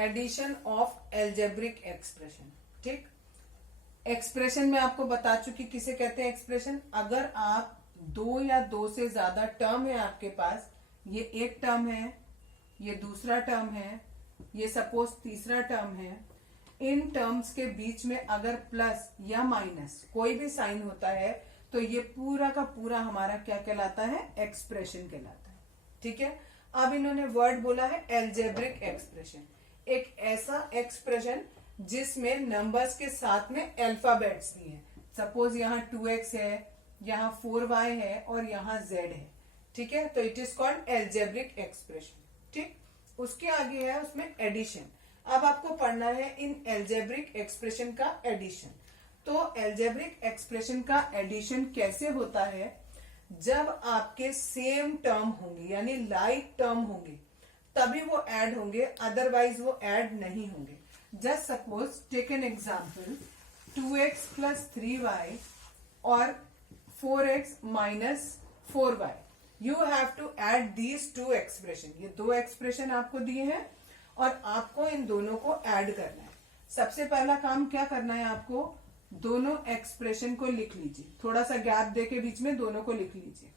Addition of algebraic expression. ठीक, expression में आपको बता चुकी किसे कहते हैं एक्सप्रेशन। अगर आप दो या दो से ज्यादा टर्म है आपके पास, ये एक टर्म है, ये दूसरा टर्म है, ये सपोज तीसरा टर्म है, इन टर्म्स के बीच में अगर प्लस या माइनस कोई भी साइन होता है तो ये पूरा का पूरा हमारा क्या कहलाता है, एक्सप्रेशन कहलाता है। ठीक है, अब इन्होंने वर्ड बोला है एल्जेब्रिक एक्सप्रेशन, एक ऐसा एक्सप्रेशन जिसमें नंबर्स के साथ में अल्फाबेट्स भी हैं। सपोज यहाँ 2x है, यहाँ 4y है और यहाँ z है। ठीक है, तो it is called algebraic expression. ठीक, उसके आगे है उसमें एडिशन। अब आपको पढ़ना है इन एल्जेब्रिक एक्सप्रेशन का एडिशन। तो एल्जेब्रिक एक्सप्रेशन का एडिशन कैसे होता है, जब आपके सेम टर्म होंगे यानी लाइक टर्म होंगे तभी वो ऐड होंगे, अदरवाइज वो ऐड नहीं होंगे। Just suppose take an example, 2x plus 3y और 4x minus 4y। You have to add these two expression. ये दो एक्सप्रेशन आपको दिए हैं और आपको इन दोनों को ऐड करना है। सबसे पहला काम क्या करना है, आपको दोनों एक्सप्रेशन को लिख लीजिए, थोड़ा सा गैप दे के बीच में दोनों को लिख लीजिए।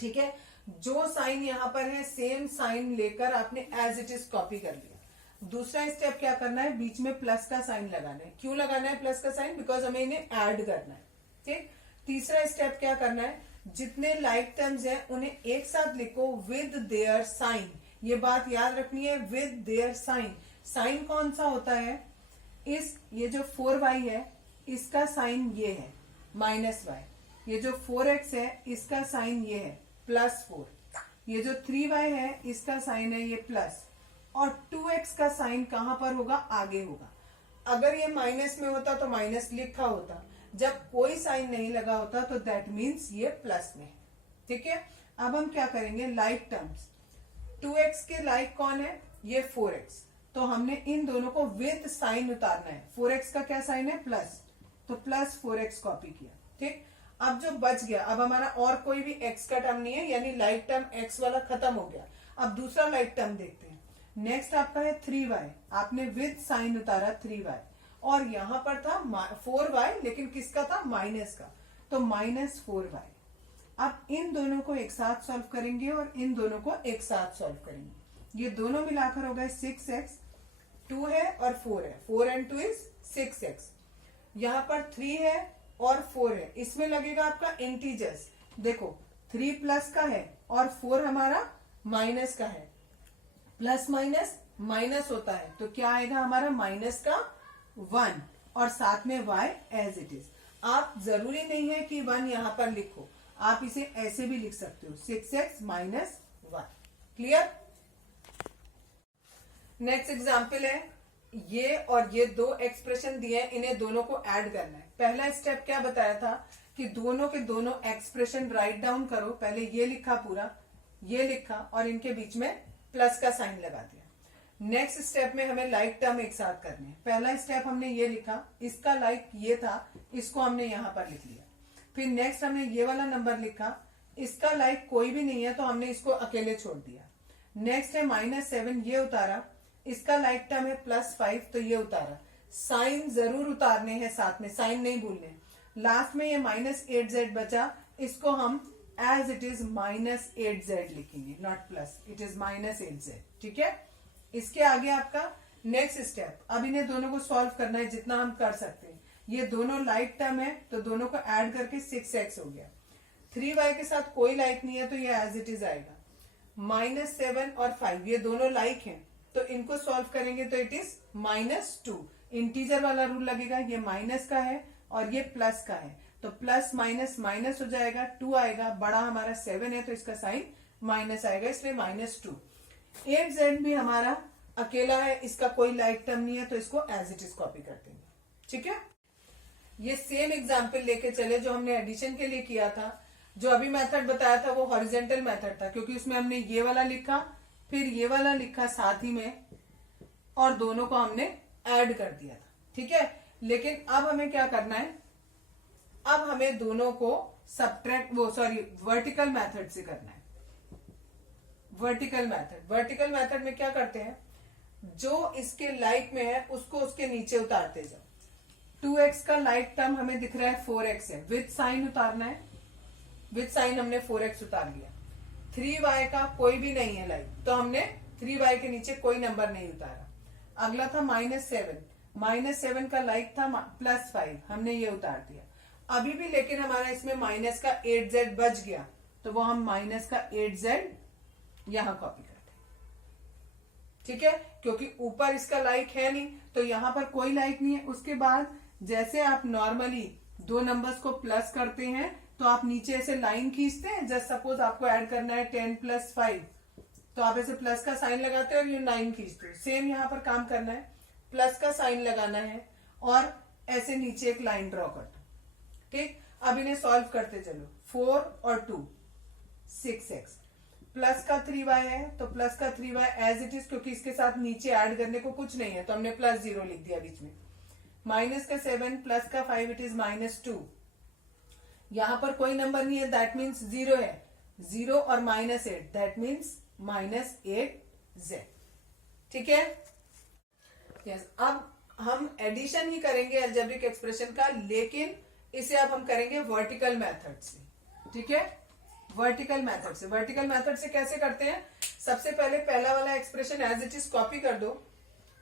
ठीक है, जो साइन यहां पर है सेम साइन लेकर आपने एज इट इज कॉपी कर लिया। दूसरा स्टेप क्या करना है, बीच में प्लस का साइन लगाना है। क्यों लगाना है प्लस का साइन, बिकॉज हमें इन्हें ऐड करना है। ठीक, तीसरा स्टेप क्या करना है, जितने लाइक टर्म्स हैं उन्हें एक साथ लिखो विद देयर साइन। ये बात याद रखनी है, विद देयर साइन। साइन कौन सा होता है, ये जो 4y है इसका साइन ये है -y, ये जो 4x है इसका साइन ये है +4, ये जो 3y है इसका साइन है ये प्लस, और 2x का साइन कहां पर होगा, आगे होगा। अगर ये माइनस में होता तो माइनस लिखा होता, जब कोई साइन नहीं लगा होता तो दैट मीन्स ये प्लस में है। ठीक है, अब हम क्या करेंगे, लाइक टर्म्स, 2x के लाइक कौन है, ये 4x, तो हमने इन दोनों को विद साइन उतारना है। 4x का क्या साइन है, प्लस, तो प्लस 4x कॉपी किया। ठीक, अब जो बच गया, अब हमारा और कोई भी x का टर्म नहीं है, यानी लाइक टर्म x वाला खत्म हो गया। अब दूसरा लाइक टर्म देखते हैं। नेक्स्ट आपका है 3y, आपने विद साइन उतारा 3y, और यहां पर था 4y लेकिन किसका था, माइनस का, तो -4y। अब इन दोनों को एक साथ सॉल्व करेंगे और इन दोनों को एक साथ सॉल्व करेंगे। ये दोनों मिलाकर हो गए 6x, 2 है और 4 है, 4 and 2 is 6x। यहाँ पर 3 है और 4 है, इसमें लगेगा आपका इंटीजर्स। देखो 3 प्लस का है और 4 हमारा माइनस का है, प्लस माइनस माइनस होता है तो क्या आएगा हमारा माइनस का 1, और साथ में y एज इट इज। आप जरूरी नहीं है कि 1 यहां पर लिखो, आप इसे ऐसे भी लिख सकते हो, 6x minus 1। Clear. Next example है, ये और ये दो एक्सप्रेशन दिए हैं, इन्हें दोनों को ऐड करना है। पहला स्टेप क्या बताया था कि दोनों के दोनों एक्सप्रेशन राइट डाउन करो। पहले ये लिखा पूरा, ये लिखा और इनके बीच में प्लस का साइन लगा दिया। नेक्स्ट स्टेप में हमें लाइक टर्म एक साथ करने हैं। पहला स्टेप हमने ये लिखा, इसका लाइक ये था, इसको हमने यहां पर लिख लिया। फिर नेक्स्ट हमने ये वाला नंबर लिखा, इसका लाइक कोई भी नहीं है तो हमने इसको अकेले छोड़ दिया। नेक्स्ट है -7, ये उतारा, इसका लाइक टर्म है +5 तो ये उतारा। साइन जरूर उतारने हैं साथ में, साइन नहीं भूलने। लास्ट में ये -8z बचा, इसको हम एज इट इज -8z लिखेंगे, not plus, it is -8z। ठीक है, इसके आगे आपका नेक्स्ट स्टेप, अब इन्हें दोनों को सॉल्व करना है जितना हम कर सकते हैं। ये दोनों लाइक टर्म है तो दोनों को ऐड करके 6x हो गया। 3y के साथ कोई लाइक नहीं है तो ये एज इट इज आएगा। -7 और 5 ये दोनों लाइक हैं तो इनको सॉल्व करेंगे तो इट इज -2। इंटीजर वाला रूल लगेगा, ये माइनस का है और ये प्लस का है तो प्लस माइनस माइनस हो जाएगा, 2 आएगा। बड़ा हमारा 7 है तो इसका साइन माइनस आएगा, इसलिए -2। 8z भी हमारा अकेला है, इसका कोई लाइक टर्म नहीं है तो इसको एज इट इज कॉपी कर देंगे। ठीक है, ये सेम एग्जाम्पल लेके चले जो हमने एडिशन के लिए किया था। जो अभी मेथड बताया था वो हॉरिजेंटल मेथड था, क्योंकि उसमें हमने ये वाला लिखा फिर ये वाला लिखा साथ ही में और दोनों को हमने ऐड कर दिया था। ठीक है, लेकिन अब हमें क्या करना है, अब हमें दोनों को सब्ट्रैक्ट वर्टिकल मेथड से करना है। वर्टिकल मेथड में क्या करते हैं, जो इसके लाइक में है उसको उसके नीचे उतारते जाओ। 2x का लाइक टर्म हमें दिख रहा है 4x है, विद साइन उतारना है, विद साइन हमने 4x उतार लिया। 3y का कोई भी नहीं है लाइक, तो हमने 3y के नीचे कोई नंबर नहीं उतारा। अगला था -7, -7 का लाइक था +5, हमने ये उतार दिया। अभी भी लेकिन हमारा इसमें माइनस का 8z बच गया, तो वो हम माइनस का 8z यहां कॉपी करते हैं, ठीक है, क्योंकि ऊपर इसका लाइक है नहीं, तो यहां पर कोई लाइक नहीं है। उसके बाद जैसे आप नॉर्मली दो नंबर्स को प्लस करते हैं तो आप नीचे ऐसे लाइन खींचते हैं। जस्ट सपोज आपको ऐड करना है 10 + 5, तो आप ऐसे प्लस का साइन लगाते हो और ये लाइन खींचते हो। सेम यहां पर काम करना है, प्लस का साइन लगाना है और ऐसे नीचे एक लाइन ड्रॉ कर दो, ठीक। अब इन्हें सॉल्व करते चलो। 4 और 2 6x, प्लस का 3y है तो प्लस का 3y एज इट इज, क्योंकि इसके साथ नीचे ऐड करने को कुछ नहीं है तो हमने +0 लिख दिया बीच में। माइनस का 7 प्लस का 5 इट इज -2। यहां पर कोई नंबर नहीं है, दैट मीन्स 0 है। 0 और -8 दैट मीन्स -8z, ठीक है। यस, अब हम एडिशन ही करेंगे अलजेब्रिक एक्सप्रेशन का, लेकिन इसे अब हम करेंगे वर्टिकल मेथड से, ठीक है। वर्टिकल मेथड से, वर्टिकल मेथड से कैसे करते हैं? सबसे पहले पहला वाला expression as it is copy कर दो।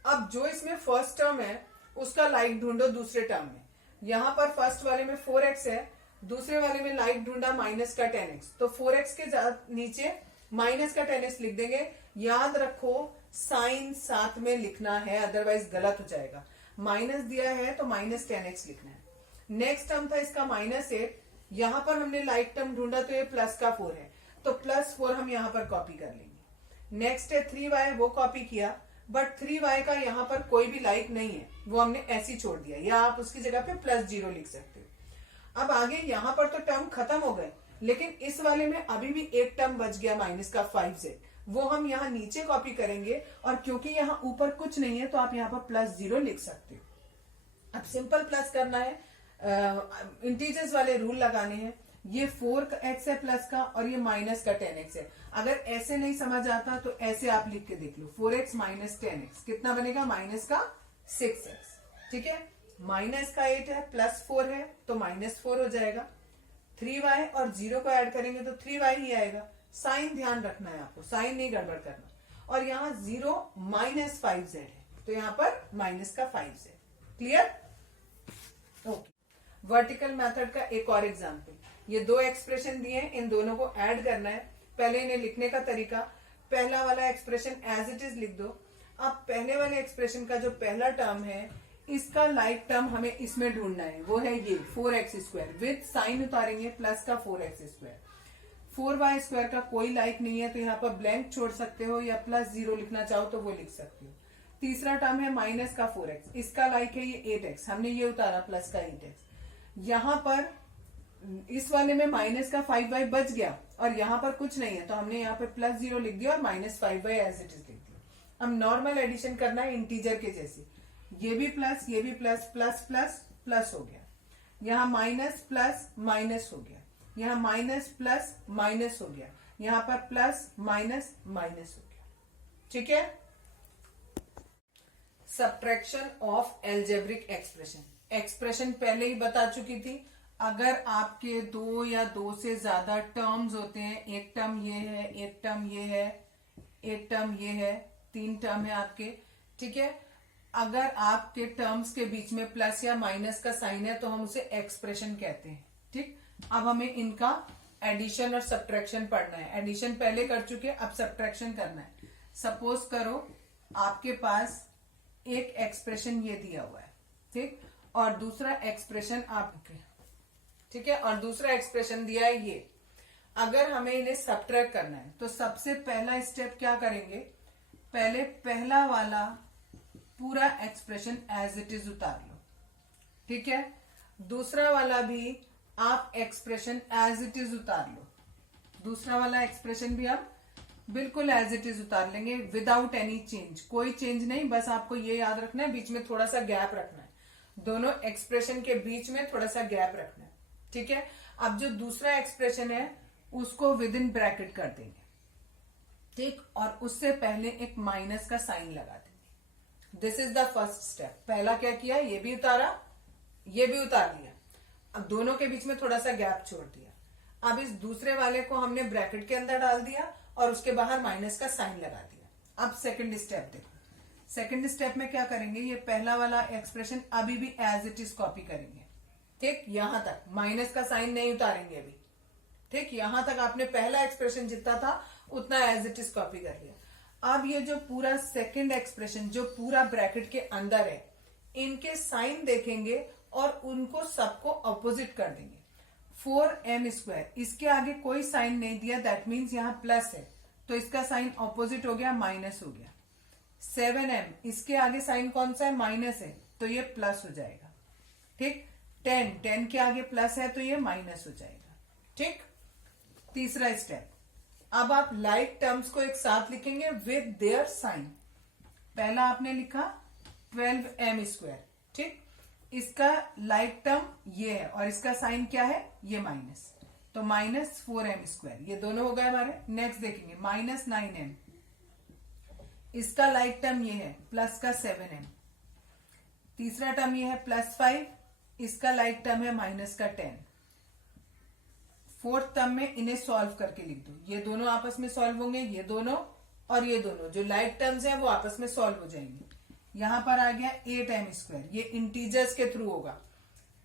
अब जो इसमें फर्स्ट टर्म है उसका लाइक ढूंढो दूसरे टर्म में। यहां पर फर्स्ट वाले में 4x है, दूसरे वाले में लाइक ढूंढा माइनस का 10x, तो 4x के नीचे माइनस का 10x लिख देंगे। याद रखो साइन साथ में लिखना है, अदरवाइज गलत हो जाएगा। माइनस दिया है तो -10x लिखना है। नेक्स्ट टर्म था इसका -8, यहां पर हमने लाइक टर्म ढूंढा तो ये प्लस का 4 है, तो +4 हम यहां पर कॉपी कर लेंगे। नेक्स्ट है 3y, वो कॉपी किया, बट 3y का यहां पर कोई भी लाइक नहीं है, वो हमने ऐसे ही छोड़ दिया, या आप उसकी जगह पे +0 लिख सकते हो। अब आगे यहां पर तो टर्म खत्म हो गए, लेकिन इस वाले में अभी भी एक टर्म बच गया माइनस का 5z, वो हम यहाँ नीचे कॉपी करेंगे। और क्योंकि यहाँ ऊपर कुछ नहीं है तो आप यहाँ पर +0 लिख सकते हो। अब सिंपल प्लस करना है, इंटीजर्स वाले रूल लगाने हैं। ये 4x है प्लस का और ये माइनस का 10x है। अगर ऐसे नहीं समझ आता तो ऐसे आप लिख के देख लो, 4x - 10x कितना बनेगा? माइनस का 6x, ठीक है। माइनस का 8 है, +4 है तो -4 हो जाएगा। 3y और 0 को ऐड करेंगे तो 3y ही आएगा। साइन ध्यान रखना है आपको, साइन नहीं गड़बड़ करना। और यहाँ 0 -5z है तो यहाँ पर माइनस का 5z। Clear? Okay. Vertical method का एक और एग्जांपल, ये दो एक्सप्रेशन दिए हैं, इन दोनों को ऐड करना है। पहले इन्हें लिखने का तरीका, पहला वाला एक्सप्रेशन एज इट इज लिख दो। अब पहले वाले एक्सप्रेशन का जो पहला टर्म है इसका लाइक टर्म हमें इसमें ढूंढना है, वो है ये 4x², विद साइन उतारेंगे प्लस का 4x²। 4y² का कोई लाइक नहीं है तो यहाँ पर ब्लैंक छोड़ सकते हो, या +0 लिखना चाहो तो वो लिख सकते हो। तीसरा टर्म है माइनस का 4x, इसका लाइक है ये 8x, हमने ये उतारा प्लस का 8x। यहां पर इस वाले में माइनस का 5y बच गया और यहां पर कुछ नहीं है तो हमने यहाँ पे +0 लिख दिया और -5y एज इट इज लिख दिया। अब नॉर्मल एडिशन करना है इंटीजर के जैसे, ये भी प्लस, ये भी प्लस, प्लस प्लस प्लस हो गया। यहाँ माइनस प्लस माइनस हो गया, यहाँ माइनस प्लस माइनस हो गया, यहाँ पर प्लस माइनस माइनस हो गया, ठीक है। Subtraction of algebraic expression, expression पहले ही बता चुकी थी। अगर आपके 2 या 2 से ज्यादा टर्म्स होते हैं, एक टर्म ये है, एक टर्म ये है, एक टर्म ये है, 3 टर्म है आपके, ठीक है। अगर आपके टर्म्स के बीच में प्लस या माइनस का साइन है तो हम उसे एक्सप्रेशन कहते हैं, ठीक। अब हमें इनका एडिशन और सब्ट्रैक्शन पढ़ना है। एडिशन पहले कर चुके, अब सब्ट्रैक्शन करना है। सपोज करो आपके पास एक एक्सप्रेशन ये दिया हुआ है, ठीक, और दूसरा एक्सप्रेशन आपके, ठीक है, और दूसरा एक्सप्रेशन दिया है ये। अगर हमें इन्हें सब्ट्रैक्ट करना है तो सबसे पहला स्टेप क्या करेंगे? पहले पहला वाला पूरा एक्सप्रेशन एज इट इज उतार लो, ठीक है। दूसरा वाला भी आप एक्सप्रेशन एज इट इज उतार लो, दूसरा वाला एक्सप्रेशन भी आप बिल्कुल एज इट इज उतार लेंगे विदाउट एनी चेंज, कोई चेंज नहीं। बस आपको ये याद रखना है बीच में थोड़ा सा गैप रखना है, दोनों एक्सप्रेशन के बीच में थोड़ा सा गैप रखना है, ठीक है। अब जो दूसरा एक्सप्रेशन है उसको विद इन ब्रैकेट कर देंगे, ठीक, और उससे पहले एक माइनस का साइन लगा देंगे, this is the first step. पहला क्या किया, ये भी उतारा, ये भी उतार लिया। अब दोनों के बीच में थोड़ा सा गैप छोड़ दिया। अब इस दूसरे वाले को हमने ब्रैकेट के अंदर डाल दिया और उसके बाहर माइनस का साइन लगा दिया। अब सेकंड स्टेप देखो। सेकंड स्टेप में क्या करेंगे, ये पहला वाला एक्सप्रेशन अभी भी एज इट इज कॉपी करेंगे। ठीक, यहां तक माइनस का साइन नहीं उतारेंगे अभी। ठीक, यहां तक आपने पहला एक्सप्रेशन जितना था उतना एज इट इज कॉपी कर लिया। अब ये जो पूरा सेकंड एक्सप्रेशन जो पूरा ब्रैकेट के अंदर है, इनके साइन देखेंगे और उनको सबको अपोजिट कर देंगे। 4m², इसके आगे कोई साइन नहीं दिया, दैट मीन्स यहां प्लस है तो इसका साइन अपोजिट हो गया, माइनस हो गया। 7m, इसके आगे साइन कौन सा है, माइनस है तो ये प्लस हो जाएगा। ठीक, 10 के आगे प्लस है तो ये माइनस हो जाएगा। ठीक, तीसरा स्टेप, अब आप लाइक टर्म्स को एक साथ लिखेंगे विद देयर साइन। पहला आपने लिखा 12m²। ठीक, इसका लाइक टर्म ये है और इसका साइन क्या है, ये माइनस, तो -4m², ये दोनों हो गए हमारे। नेक्स्ट देखेंगे -9m, इसका लाइक टर्म ये है प्लस का 7m। तीसरा टर्म ये है +5, इसका लाइक टर्म है माइनस का 10। फोर्थ टर्म में इन्हें सॉल्व करके लिख दो, ये दोनों आपस में सॉल्व होंगे, ये दोनों और ये दोनों जो लाइक टर्म्स हैं वो आपस में सॉल्व हो जाएंगे। यहां पर आ गया 8m², ये इंटीजर्स के थ्रू होगा,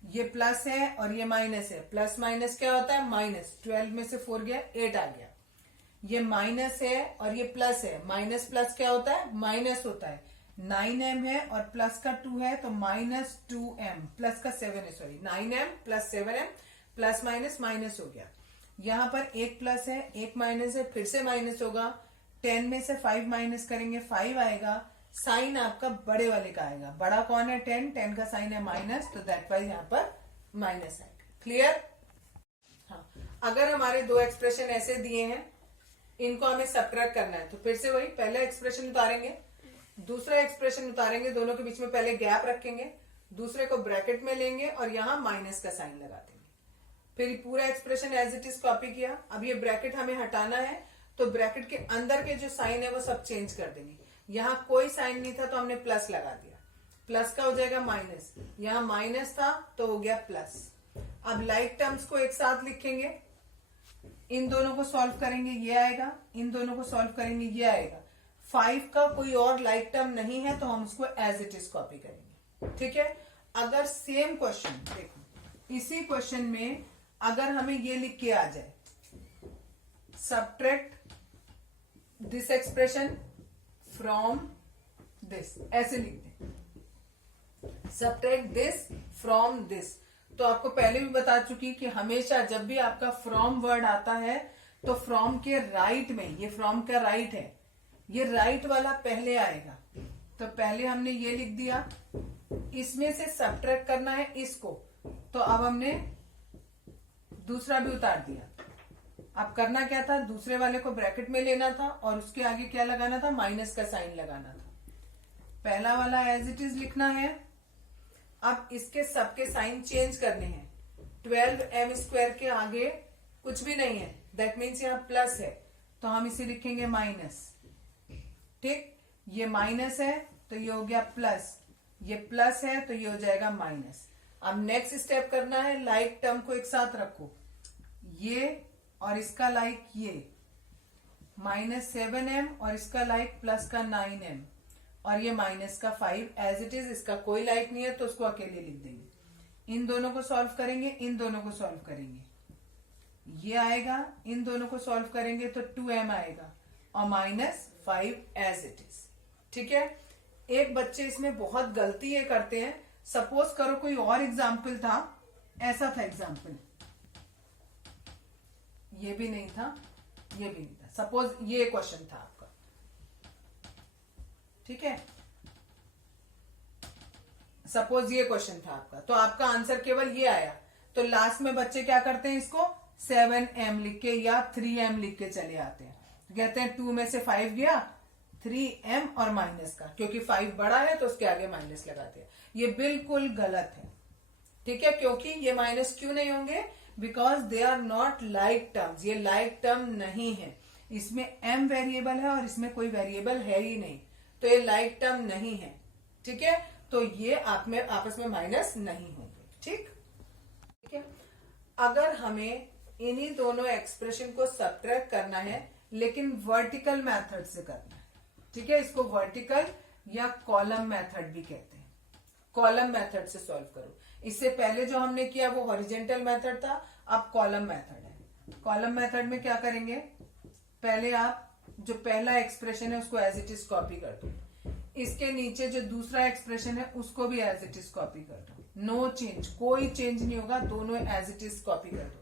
ये प्लस है और ये माइनस है। प्लस माइनस क्या होता है, माइनस। 12 में से 4 गया, 8 आ गया। ये माइनस है और ये प्लस है, माइनस प्लस क्या होता है, माइनस होता है। 9m है और प्लस का 2 है तो -2m, प्लस का 7 है, sorry 9m + 7m, plus minus minus हो गया। यहां पर एक प्लस है, एक माइनस है, फिर से माइनस होगा। 10 में से 5 माइनस करेंगे, 5 आएगा। साइन आपका बड़े वाले का आएगा, बड़ा कौन है, 10 का साइन है माइनस, तो दैट वाइज यहाँ पर माइनस आएगा। क्लियर। हाँ, अगर हमारे दो एक्सप्रेशन ऐसे दिए हैं, इनको हमें सब्ट्रैक्ट करना है तो फिर से वही पहला एक्सप्रेशन उतारेंगे, दूसरा एक्सप्रेशन उतारेंगे, दोनों के बीच में पहले गैप रखेंगे, दूसरे को ब्रैकेट में लेंगे और यहां माइनस का साइन लगा देंगे। फिर पूरा expression as it is copy किया। अब ये ब्रैकेट हमें हटाना है तो ब्रैकेट के अंदर के जो साइन है वो सब चेंज कर देंगे। यहां कोई साइन नहीं था तो हमने प्लस लगा दिया, प्लस का हो जाएगा माइनस। यहां माइनस था तो हो गया प्लस। अब लाइक टर्म्स को एक साथ लिखेंगे, इन दोनों को सॉल्व करेंगे, ये आएगा, इन दोनों को सॉल्व करेंगे, ये आएगा। 5 का कोई और लाइक टर्म नहीं है तो हम उसको एज इट इज कॉपी करेंगे। ठीक है। अगर सेम क्वेश्चन देखो, इसी क्वेश्चन में अगर हमें ये लिख के आ जाए, subtract this expression from this, ऐसे लिख दें, सब्ट्रैक्ट दिस फ्रॉम दिस, तो आपको पहले भी बता चुकी कि हमेशा जब भी आपका फ्रॉम वर्ड आता है तो फ्रॉम के राइट में, ये फ्रॉम का राइट है, ये राइट वाला पहले आएगा। तो पहले हमने ये लिख दिया, इसमें से सब्ट्रैक्ट करना है इसको, तो अब हमने दूसरा भी उतार दिया। अब करना क्या था, दूसरे वाले को ब्रैकेट में लेना था और उसके आगे क्या लगाना था, माइनस का साइन लगाना था। पहला वाला एज इट इज लिखना है। अब इसके सबके साइन चेंज करने हैं। 12m² के आगे कुछ भी नहीं है, दैट मीन्स यहाँ प्लस है तो हम इसे लिखेंगे माइनस। ठीक, ये माइनस है तो ये हो गया प्लस, ये प्लस है तो ये हो जाएगा माइनस। अब नेक्स्ट स्टेप करना है, लाइक टर्म को एक साथ रखो, ये और इसका लाइक ये, -7m और इसका लाइक प्लस का 9m और ये माइनस का 5 एज इट इज। इसका कोई लाइक नहीं है तो उसको अकेले लिख देंगे। इन दोनों को सॉल्व करेंगे, इन दोनों को सॉल्व करेंगे, ये आएगा, इन दोनों को सॉल्व करेंगे तो 2m आएगा और -5 एज इट इज। ठीक है। एक बच्चे इसमें बहुत गलती ये करते हैं, सपोज करो कोई और एग्जाम्पल था, ऐसा था एग्जाम्पल, ये भी नहीं था, ये भी नहीं था, सपोज ये क्वेश्चन था आपका। ठीक है, सपोज ये क्वेश्चन था आपका, तो आपका आंसर केवल ये आया, तो लास्ट में बच्चे क्या करते हैं, इसको 7m लिख के या 3m लिख के चले आते हैं। कहते हैं 2 में से 5 गया, 3m और माइनस का, क्योंकि 5 बड़ा है तो उसके आगे माइनस लगाते हैं। ये बिल्कुल गलत है। ठीक है, क्योंकि ये माइनस क्यों नहीं होंगे, because they are not like terms, ये लाइक टर्म नहीं है। इसमें m वेरिएबल है और इसमें कोई वेरिएबल है ही नहीं, तो ये लाइक टर्म नहीं है। ठीक है, तो ये आप में आपस में माइनस नहीं होंगे। ठीक है, अगर हमें इन्हीं दोनों एक्सप्रेशन को सब्ट्रैक्ट करना है लेकिन वर्टिकल मेथड से करना है, ठीक है, इसको वर्टिकल या कॉलम मेथड भी कहते हैं। कॉलम मेथड से सॉल्व करो। इससे पहले जो हमने किया वो हॉरिजेंटल मेथड था, अब कॉलम मेथड है। कॉलम मेथड में क्या करेंगे, पहले आप जो पहला एक्सप्रेशन है उसको एज इट इज कॉपी कर दो, इसके नीचे जो दूसरा एक्सप्रेशन है उसको भी एज इट इज कॉपी कर दो, नो चेंज, कोई चेंज नहीं होगा, दोनों एज इट इज कॉपी कर दो।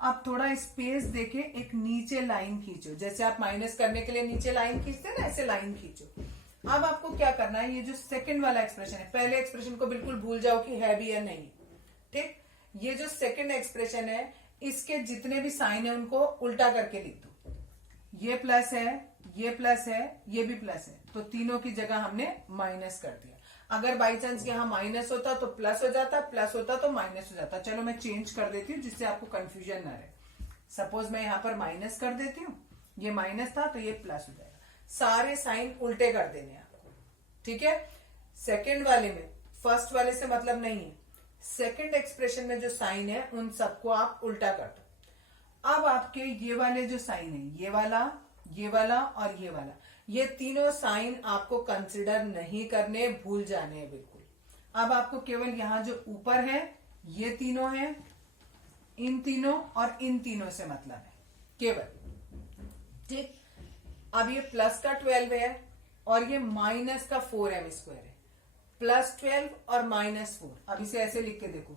आप थोड़ा स्पेस देके एक नीचे लाइन खींचो, जैसे आप माइनस करने के लिए नीचे लाइन खींचते हैं ना, ऐसे लाइन खींचो। अब आपको क्या करना है, ये जो सेकंड वाला एक्सप्रेशन है, पहले एक्सप्रेशन को बिल्कुल भूल जाओ कि है भी या नहीं। ठीक, ये जो सेकंड एक्सप्रेशन है इसके जितने भी साइन है उनको उल्टा करके लिख दो। ये प्लस है, ये प्लस है, ये भी प्लस है, तो तीनों की जगह हमने माइनस कर दिया। अगर बाई चांस यहाँ माइनस होता तो प्लस हो जाता, प्लस होता तो माइनस हो जाता। चलो मैं चेंज कर देती हूँ जिससे आपको कंफ्यूजन ना रहे। सपोज मैं यहाँ पर माइनस कर देती हूँ, ये माइनस था तो ये प्लस हो जाएगा। सारे साइन उल्टे कर देने आपको, ठीक है। सेकंड वाले में फर्स्ट वाले से मतलब नहीं है, सेकंड एक्सप्रेशन में जो साइन है उन सबको आप उल्टा कर दो। अब आपके ये वाले जो साइन है, ये वाला, ये वाला और ये वाला, ये तीनों साइन आपको कंसिडर नहीं करने, भूल जाने हैं बिल्कुल। अब आपको केवल यहां जो ऊपर है ये तीनों है, इन तीनों और इन तीनों से मतलब है केवल। ठीक, अब ये प्लस का 12 है और ये माइनस का 4m² है। प्लस 12 और माइनस 4, अब इसे ऐसे लिख के देखो,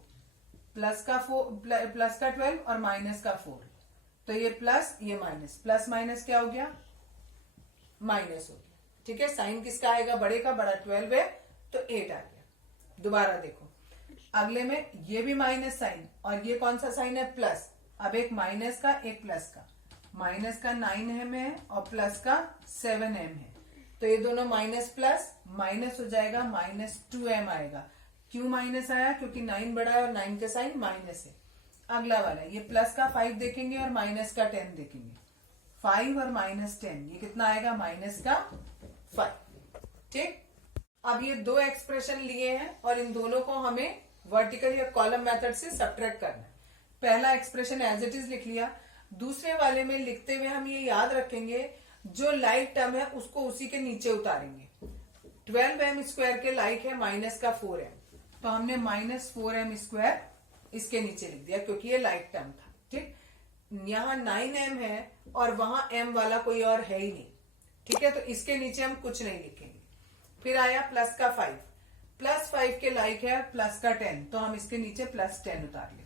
प्लस का 12 और माइनस का 4, तो ये प्लस ये माइनस, प्लस माइनस क्या हो गया, माइनस हो गया। ठीक है, साइन किसका आएगा, बड़े का, बड़ा 12 है तो 8 आ गया। दोबारा देखो, अगले में ये भी माइनस साइन और ये कौन सा साइन है, प्लस। अब एक माइनस का एक प्लस का, माइनस का 9m है और प्लस का 7m है, तो ये दोनों माइनस प्लस माइनस हो जाएगा, -2m आएगा। क्यों माइनस आया, क्योंकि 9 बड़ा है और 9 का साइन माइनस है। अगला वाला ये प्लस का 5 देखेंगे और माइनस का 10 देखेंगे, 5 और -10 ये कितना आएगा, माइनस का 5। ठीक, अब ये दो एक्सप्रेशन लिए हैं और इन दोनों को हमें वर्टिकल या कॉलम मेथड से सब्ट्रैक्ट करना है। पहला एक्सप्रेशन एज इट इज लिख लिया, दूसरे वाले में लिखते हुए हम ये याद रखेंगे जो लाइक टर्म है उसको उसी के नीचे उतारेंगे। 12m² के लाइक है माइनस का 4m, तो हमने -4m² इसके नीचे लिख दिया क्योंकि ये लाइक टर्म था। ठीक, यहाँ 9m है और वहां m वाला कोई और है ही नहीं। ठीक है, तो इसके नीचे हम कुछ नहीं लिखेंगे। फिर आया प्लस का 5, प्लस 5 के लाइक है प्लस का 10, तो हम इसके नीचे +10 उतार लेंगे।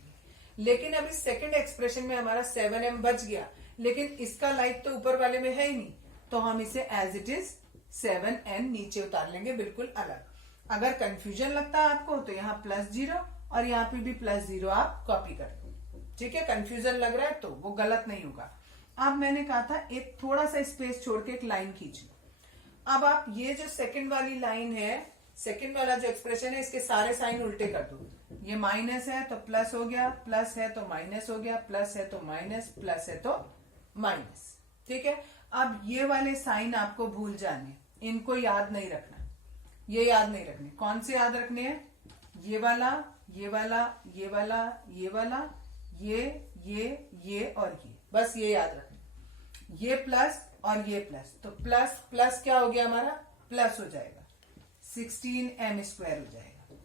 लेकिन अब इस सेकंड एक्सप्रेशन में हमारा 7m बच गया, लेकिन इसका लाइक तो ऊपर वाले में है ही नहीं, तो हम इसे एज इट इज 7n नीचे उतार लेंगे, बिल्कुल अलग। अगर कंफ्यूजन लगता है आपको तो यहाँ +0 और यहाँ पे भी +0 आप कॉपी कर दो। ठीक है, कंफ्यूजन लग रहा है तो वो गलत नहीं होगा। अब मैंने कहा था एक थोड़ा सा स्पेस छोड़ के एक लाइन खींच लो। अब आप ये जो सेकंड वाली लाइन है, सेकंड वाला जो एक्सप्रेशन है, इसके सारे साइन उल्टे कर दो। ये माइनस है तो प्लस हो गया, प्लस है तो माइनस हो गया, प्लस है तो माइनस, प्लस है तो माइनस। ठीक है, अब ये वाले साइन आपको भूल जाने, इनको याद नहीं रखना। ये याद नहीं रखने, कौन से याद रखने हैं, ये वाला, ये वाला, ये वाला, ये वाला, ये और ये, बस ये याद रखना। ये प्लस और ये प्लस, तो प्लस प्लस क्या हो गया हमारा, प्लस हो जाएगा, 16m² हो जाएगा।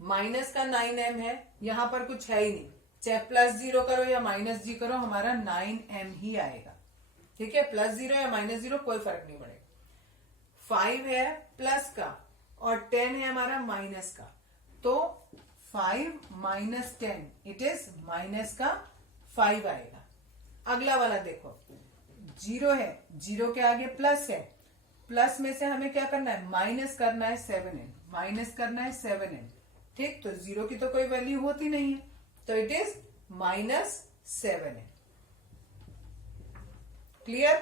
माइनस का 9m है, यहां पर कुछ है ही नहीं, चाहे +0 करो या -0 करो, हमारा 9m ही आएगा। ठीक है, +0 या -0 कोई फर्क नहीं पड़ेगा। 5 है प्लस का और 10 है हमारा माइनस का, तो 5 - 10 इट इज माइनस का 5 आएगा। अगला वाला देखो, 0 है, 0 के आगे प्लस है, प्लस में से हमें क्या करना है, माइनस करना है 7n, माइनस करना है 7n। ठीक, तो 0 की तो कोई वैल्यू होती नहीं है, तो इट इज -7n। क्लियर।